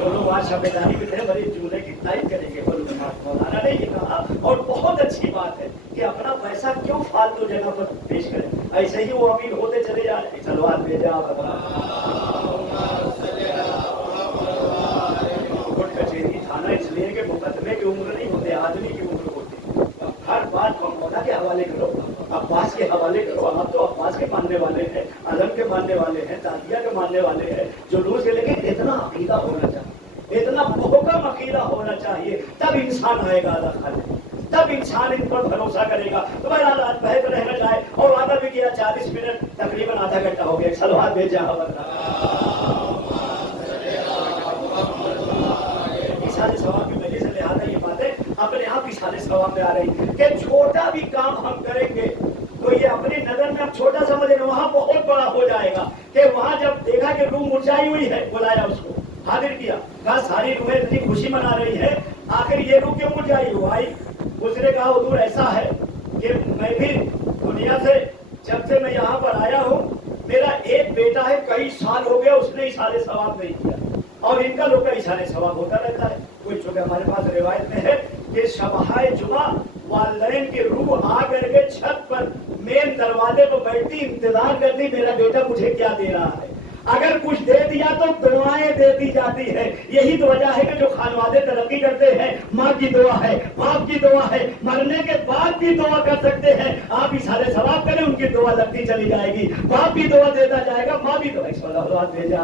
लोग आज शबेदारी की तरह बड़ी जुमले की तारीफ करेंगे, मौलाना नहीं, کہا اور بہت اچھی بات ہے کہ اپنا پیسہ کیوں فالتو جگہ پر پیش کریں، ایسے ہی وہ امیر ہوتے چلے جا رہے ہیں. سلوات بھیجا کورٹ کچہری تھانہ اس لیے کہ مقدمے کی عمر نہیں ہوتے، آدمی کی عمر ہوتی. ہر بات کو مولا کے حوالے کرو، عباس کے حوالے کرو. آپ تو عباس کے ماننے والے ہیں، علم کے ماننے والے ہیں، تازیہ کے ماننے والے ہیں، جلوس کے. لیکن اتنا عقیدہ ہونا چاہیے، اتنا محکم عقیدہ ہونا چاہیے، تب انسان آئے گا اللہ خالق، تب انسان ان پر بھروسہ کرے گا. تو بہرحال آج بہت رہنا جائے اور وعدہ بھی کیا 40 منٹ تقریباً آدھا گھنٹہ ہو گیا. سلوات بھیجا سارے ثواب کی وجہ سے لہٰذا یہ باتیں اپنے آپ ہی سارے ثواب میں آ رہی کہ چھوٹا بھی کام ہم کریں گے تو یہ اپنی نظر میں ہم چھوٹا سمجھیں گے، وہاں بہت بڑا ہو جائے گا. کہ وہاں جب دیکھا کہ روح مرجھائی ہوئی ہے، بلایا اس کو، حاضر کیا، کہا ساری روحیں اتنی خوشی منا رہی ہے، آخر یہ روح کیوں مرجھائی ہو آئی؟ اس نے کہا حضور ایسا ہے کہ میں بھی دنیا سے جب سے میں یہاں پر آیا ہوں، میرا ایک بیٹا ہے، کئی سال ہو گیا اس نے اشارے ثواب نہیں کیا، اور ان کا لوگ کا اشارے ثواب ہوتا رہتا ہے. کچھ چونکہ ہمارے پاس روایت میں ہے کہ شبہ جمعہ والدین کی روح آ کر کے چھت پر مین دروازے پر بیٹھتی، انتظار کرتی میرا بیٹا مجھے کیا دے رہا ہے. اگر کچھ دے دیا تو دعائیں دیتی جاتی ہے. یہی تو وجہ ہے کہ جو خانوادے ترقی کرتے ہیں، ماں کی دعا ہے، باپ کی دعا ہے، مرنے کے بعد بھی دعا کر سکتے ہیں. آپ ہی سارے ثواب کریں، ان کی دعا لگتی چلی جائے گی، باپ بھی دعا دیتا جائے گا، ماں بھی دعا بھیجا.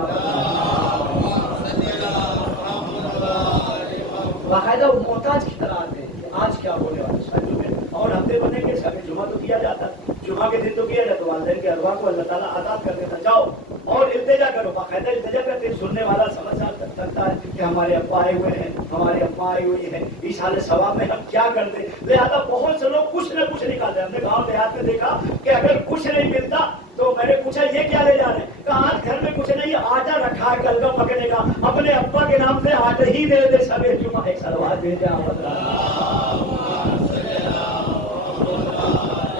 باقاعدہ محتاج کی طرح آتے ہیں کہ آج کیا ہونے والا شادی میں، اور ہفتے بنے کے شب جمعہ تو کیا جاتا ہے، جمعہ کے دن تو کیا جاتا، والدین کے ارواح کو اللہ تعالیٰ آزاد کر دیتا. جاؤ اور التجا کرو، باقاعدہ التجا کرتے ہیں. سننے والا سمجھ سکتا ہے کہ ہمارے ابا آئے ہوئے ہیں، ہماری اما آئی ہوئی ہے، اس حال ثواب میں ہم کیا کرتے. لہٰذا بہت سے لوگ کچھ نہ کچھ نکالتے ہیں. ہم نے گاؤں دیہات میں دیکھا کہ اگر کچھ نہیں ملتا تو میں نے پوچھا یہ کیا لے جا رہے ہیں؟ کہا آج گھر میں کچھ نہیں، آٹا رکھا ہے کل کا پکنے کا، اپنے ابا کے نام سے آٹا ہی دے دے. سب جمعہ ایک سلوات بھیجا،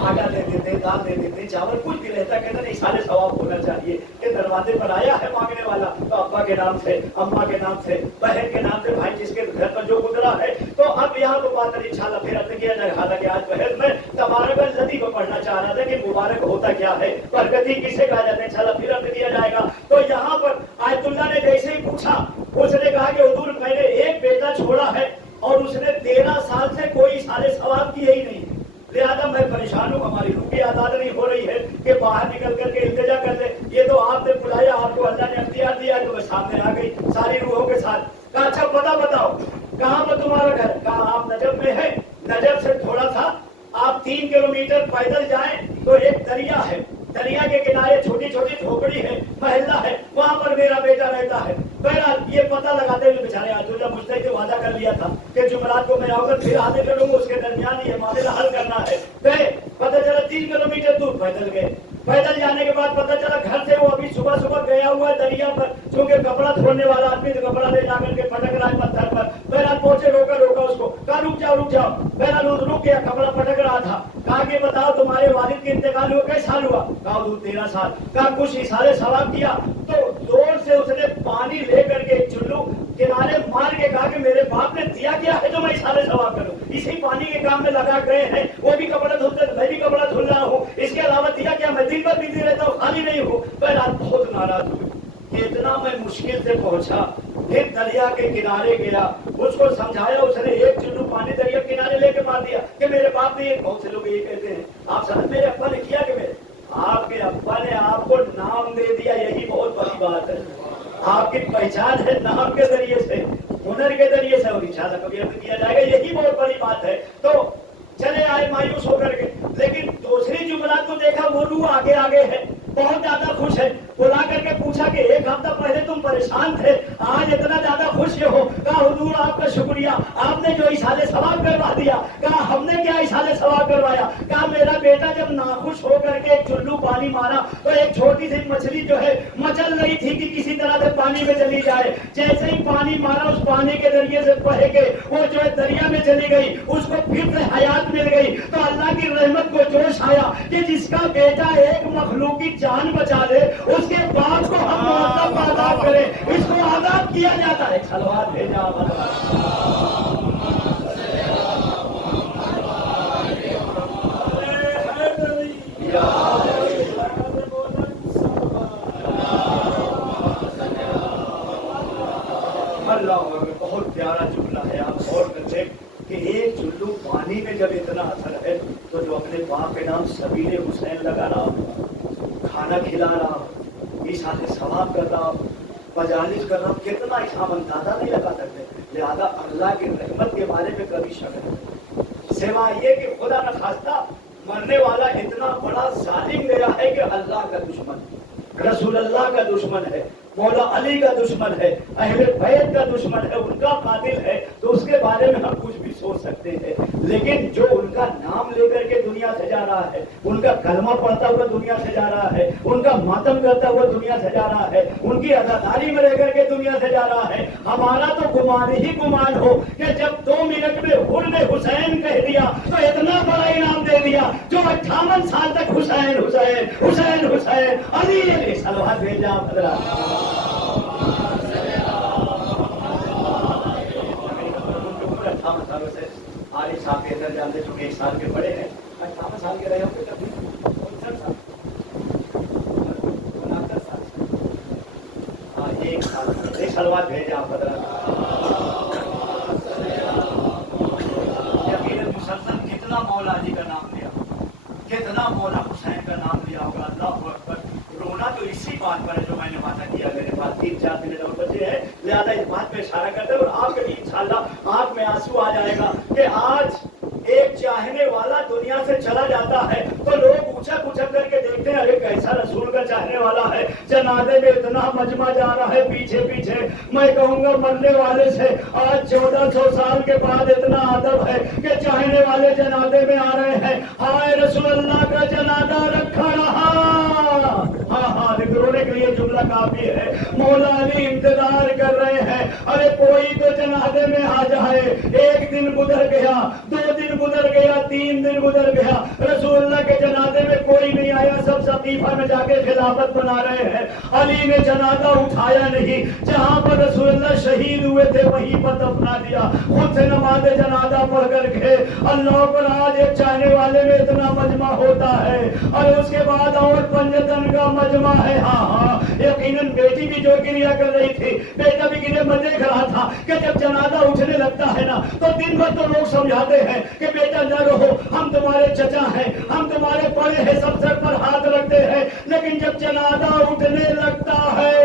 آٹا دے دیتے، دال دے دیتے، چاول کچھ بھی رہتا، کہتے نہیں سارے ثواب ہونا چاہیے کہ دروازے پر آیا ہے مانگنے والا تو ابا کے نام سے، اما کے نام سے، بہن کے نام سے، بھائی جس کے گھر پر جو گزرا ہے. تو اب یہاں تو بات ان شاء اللہ پھر اب کیا جائے. حالانکہ آج بحث میں تبارک الذی کو پڑھنا چاہ رہا تھا کہ مبارک ہوتا کیا ہے، برکتی کسے کہا جاتا ہے، ان شاء اللہ پھر اب کیا جائے گا. تو یہاں پر آیت اللہ نے جیسے ہی پوچھا، اس نے کہا کہ حضور میں نے ایک بیٹا چھوڑا ہے اور اس نے 13 سال سے کوئی سارے ثواب کیے ہی نہیں، لہٰذا میں پریشان ہوں، ہماری روح بھی آزاد نہیں ہو رہی ہے کہ باہر نکل کر کے التجا کر دیں. یہ تو آپ نے بلایا، آپ کو اللہ نے اختیار دیا تو میں سامنے آ گئی ساری روحوں کے ساتھ. کہا اچھا بتاؤ کہاں پر تمہارا گھر؟ کہا آپ نجف میں ہے، نجف سے تھوڑا سا آپ 3 کلومیٹر پیدل جائیں تو ایک دریا ہے، دریا کے کنارے چھوٹی چھوٹی جھوپڑی ہے، محلہ ہے، وہاں پر میرا بیٹا رہتا ہے. بہرحال یہ پتہ لگاتے ہوئے بیچارے عبداللہ مجھ سے وعدہ کر لیا تھا کہ جمعرات کو میں آؤں گا، پھر آدھے کروں گا، اس کے درمیان یہ معاملہ حل کرنا ہے. گئے، پتہ چلا 3 کلومیٹر دور پیدل گئے. پیدل جانے کے بعد پتہ چلا گھر سے وہ ابھی صبح گیا ہوا ہے دریا پر، چونکہ کپڑا دھونے والا آدمی تو کپڑا لے جا کر کے پٹک رہا ہے پتھر پر. بہرحال پہنچے، روکا اس کو، کہا رک جاؤ. بہرحال رک گیا، کپڑا پٹک رہا تھا. کہا کہ بتاؤ تمہارے والد کا انتقال ہوا کئی سال ہوا؟ کہا حضور 13 سال. کہا کچھ اشارے ثواب کیا؟ تو زور سے اس نے پانی لے کر کے چلو کنارے مار کے کہا کہ میرے باپ نے دیا کیا ہے جو میں اشارے ثواب کروں؟ اسی پانی کے کام میں لگا گئے ہیں، وہ بھی کپڑا دھلتے میں بھی کپڑا دھل رہا ہوں، اس کے علاوہ دیا کیا؟ میں دن بھر بزی رہتا ہوں، خالی نہیں ہوں. بہرحال بہت ناراض ہوئی کہ اتنا میں مشکل سے پہنچا. پھر دریا کے کنارے گیا، اس کو سمجھایا، اس نے ایک چلو پانی دریا کنارے لے کے مار دیا کہ میرے باپ نے. بہت سے لوگ یہ کہتے ہیں آپ سمجھ میرے ابا نے کیا کہ آپ کے ابا نے آپ کو نام دے دیا، یہی بہت بڑی بات ہے. آپ کی پہچان ہے نام کے ذریعے سے، ہنر کے ذریعے سے، اور انشاءاللہ کبھی اب کیا جائے گا، یہی بہت بڑی بات ہے. تو چلے آئے مایوس ہو کر کے، لیکن دوسری جملات کو دیکھا وہ روح آگے ہے، بہت زیادہ خوش ہے. بلا کر کے پوچھا کہ ایک ہفتہ پہلے تم پریشان تھے، آج اتنا زیادہ خوش ہو؟ کہا حضور آپ کا شکریہ، آپ نے جو اشارے ثواب کروا دیا. کہا ہم نے کیا اشارے ثواب کروایا؟ کہا میرا بیٹا جب ناخوش ہو کر کے ایک چلو پانی مارا تو ایک چھوٹی سی مچھلی جو ہے مچل رہی تھی کہ کسی طرح سے پانی میں چلی جائے، جیسے ہی پانی مارا اس پانی کے ذریعے سے بہہ کے وہ جو ہے دریا میں چلی گئی، اس کو پھر سے حیات مل گئی. تو اللہ کی رحمت کو جوش آیا کہ جس کا بیٹا ایک مخلوق کی جان بچا لے، اس کے بعد کو ہم معذب آزاد کریں، اس کو آزاد کیا جاتا ہے. سلوات بھیجا اپنے باپ کے نام سبیل حسین لگا رہا ہوں، کھانا کھلا رہا ہوں، ایصال ثواب کر رہا ہوں، مجالس کر رہا ہوں، کتنا اس ہم اندازہ نہیں لگا سکتے. لہذا اللہ کی رحمت کے بارے میں کبھی شک نہیں، سوائے یہ کہ خدا نہ خواستہ مرنے والا اتنا بڑا ظالم گیا ہے کہ اللہ کا دشمن، رسول اللہ کا دشمن ہے، مولا علی کا دشمن ہے، اہل بیت کا دشمن ہے، ان کا قاتل ہے، تو اس کے بارے میں ہم کچھ بھی سوچ سکتے ہیں. لیکن جو ان کا نام لے کر کے دنیا سے جا رہا ہے، ان کا کلمہ پڑھتا ہوا دنیا سے جا رہا ہے، ان کا ماتم کرتا ہوا دنیا سے جا رہا ہے، ان کی عزاداری میں رہ کر کے دنیا سے جا رہا ہے، ہمارا تو گمان ہی گمان ہو کہ جب 2 منٹ میں حرم حسین کہہ دیا تو اتنا بڑا انعام دے دیا جو 58 سال تک حسین حسین حسین حسین علی علی صلوات بھیجا. عارف صاحب کے اندر جانتے چونکہ 1 سال کے بڑے ہیں، 58 سال کے رہے ہوں گے، تبھی 59 سال 69 سال. ہاں 1 سال ایک سلوات بھیجا آپ حضرات. یقیناً مسلسل کتنا مولا علی کا نام لیا، کتنا مولا حسین کا نام لیا ہوگا. اللہ اکبر. رونا تو اسی بات پر ہے جو میں نے وعدہ کیا. میرے پاس 3-4 منٹ اور بچے ہیں، لہٰذا اس بات پہ اشارہ کرتے ہیں اور آپ کے بھی انشاءاللہ آنکھ میں آنسو آ جائے گا کہ آج ایک چاہنے والا دنیا سے چلا جاتا ہے تو لوگ اچھک اچھک کر کے دیکھتے ہیں ارے کیسا رسول کا چاہنے والا ہے. جنازے میں اتنا مجمع جا رہا ہے پیچھے پیچھے. میں کہوں گا مرنے والے سے آج 1400 سال کے بعد اتنا ادب ہے کہ چاہنے والے جنازے میں آ رہے ہیں. ہائے رسول اللہ کا جنازہ رکھا رہا. ہاں رونے کے لیے جملہ کافی ہے. مولا علی انتظار کر رہے ہیں. ارے کوئی تو جنازے میں آ جائے. 1 دن گزر گیا، 2 دن گزر گیا، 3 دن گزر گیا، رسول اللہ کے جنازے میں کوئی نہیں آیا. سب سقیفہ میں جا کے خلافت بنا رہے ہیں. علی نے جنازہ اٹھایا نہیں. جہاں پر رسول اللہ شہید ہوئے تھے وہیں پر دفنا دیا. خود سے نماز جنازہ پڑھ کر کے اللہ پر آج ایک چاہنے والے میں اتنا مجمع ہوتا ہے اور اس کے بعد اور پنجتن کا مجمع ہے. ہاں یقیناً بیٹی بھی جو گریا کر رہی تھی، بیٹا بھی گرے. میں دیکھ رہا تھا کہ جب جنازہ اٹھنے لگتا ہے نا تو دن بھر تو لوگ سمجھاتے ہیں کہ بیٹا نہ رہو، ہم تمہارے چچا ہیں، ہم تمہارے بڑے ہیں، سب سر پر ہاتھ رکھتے ہیں. لیکن جب جنازہ اٹھنے لگتا ہے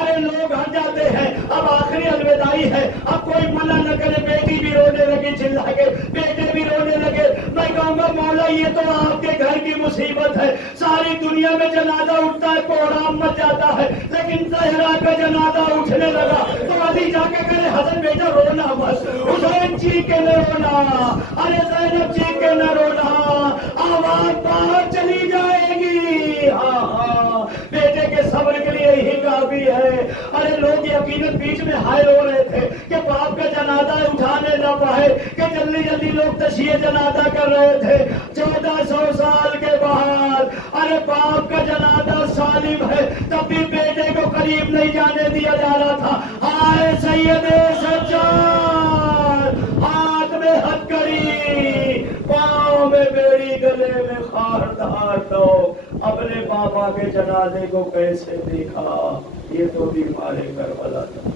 ارے لوگ ہٹ جاتے ہیں. اب آخری الوداعی ہے، اب کوئی منع نہ کرے. بیٹی بھی رونے لگی چلا کے، بیٹے بھی رونے لگے. میں کہوں گا مولا یہ تو آپ کے گھر کی مصیبت ہے. ساری دنیا میں جنازہ اٹھتا ہے، کوڑام مچ جاتا ہے، لیکن زہرا کا جنازہ اٹھنے لگا تو علی جا کے کہے حسن بیٹا رونا مت، حسین چیخ کے نہ رونا، ارے زینب چیخ کے نہ رونا، آواز باہر چلی جائے گی. ہاں بیٹے کے صبر کے لیے یہی کافی ہے. ارے لوگ یقیناً بیچ میں ہائے رو رہے تھے کہ باپ کا جنازہ اٹھانے نہ پائے کہ جلدی جلدی لوگ تشیع جنازہ کر رہے تھے. 1400 سال کے بعد ارے باپ کا جنازہ سالم ہے تب بھی بیٹے کو قریب نہیں جانے دیا جا رہا تھا. ہائے سید سجاد، ہاتھ میں ہتھکڑی، پاؤں میں بیڑی، گلے میں خاردار. تو اپنے پاپا کے جنازے کو کیسے دیکھا؟ یہ تو بیمار کربلا تھا.